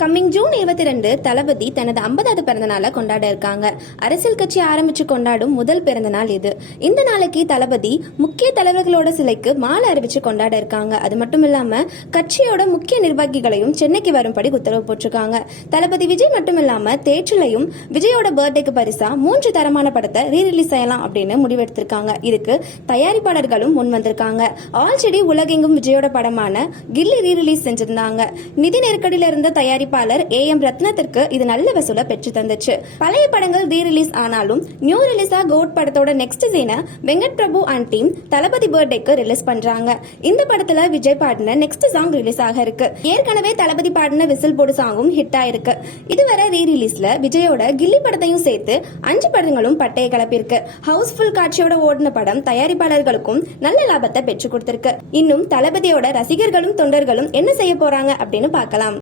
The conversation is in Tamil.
கம்மிங் ஜூன் இருபத்தி ரெண்டு தளபதி தனது ஐம்பதாவது பிறந்த நாளை கொண்டாட இருக்காங்க அரசியல் கட்சி ஆரம்பிச்சு கொண்டாடும் முதல் பிறந்த நாள் இது. இந்த நாளைக்கு தளபதி முக்கிய தலைவர்களோட சிலைக்கு மாலை அறிவிச்சு கொண்டாட இருக்காங்க அது மட்டும் இல்லாம கட்சியோட முக்கிய நிர்வாகிகளையும் சென்னைக்கு வரும்படி உத்தரவு போட்டிருக்காங்க. தளபதி விஜய் மட்டும் இல்லாம தேற்றிலையும் விஜயோட பர்த்டேக்கு பரிசா மூன்று தரமான படத்தை ரீ ரிலீஸ் செய்யலாம் அப்படின்னு முடிவெடுத்திருக்காங்க. இதுக்கு தயாரிப்பாளர்களும் முன் வந்திருக்காங்க. ஆல்ரெடி உலகெங்கும் விஜயோட படமான கில்லி ரீ ரிலீஸ் செஞ்சிருந்தாங்க. நிதி நெருக்கடியில இருந்த தயாரிப்பாளர் ஏ எம் ரத்னத்திற்கு இது நல்ல வசூலை பெற்று தந்துச்சு. பழைய படங்கள் ரீ ரிலீஸ் ஆனாலும் நியூ ரிலீஸா கோட் படத்தோட நெக்ஸ்ட் சீனை வெங்கட் பிரபு அண்ட் டீம் தளபதி பர்த்டேக்கு ரிலீஸ் பண்றாங்க. இந்த படத்துல விஜய் பாடின நெக்ஸ்ட் சாங் ரிலீஸ் ஆக இருக்கு. ஏற்கனவே தளபதி பாடின விசில் போடு சாங்கும் ஹிட் ஆயிருக்கு. இதுவரை ரீ ரிலீஸ்ல விஜயோட கில்லி படத்தையும் சேர்த்து அஞ்சு படங்களும் பட்டையை கிளப்பியிருக்கு ஹவுஸ்ஃபுல் காட்சியோட ஓடின படம் தயாரிப்பாளர்களுக்கும் நல்ல லாபத்தை பெற்று கொடுத்திருக்கு. இன்னும் தளபதியோட ரசிகர்களும் தொண்டர்களும் என்ன செய்ய போறாங்க அப்படின்னு பார்க்கலாம்.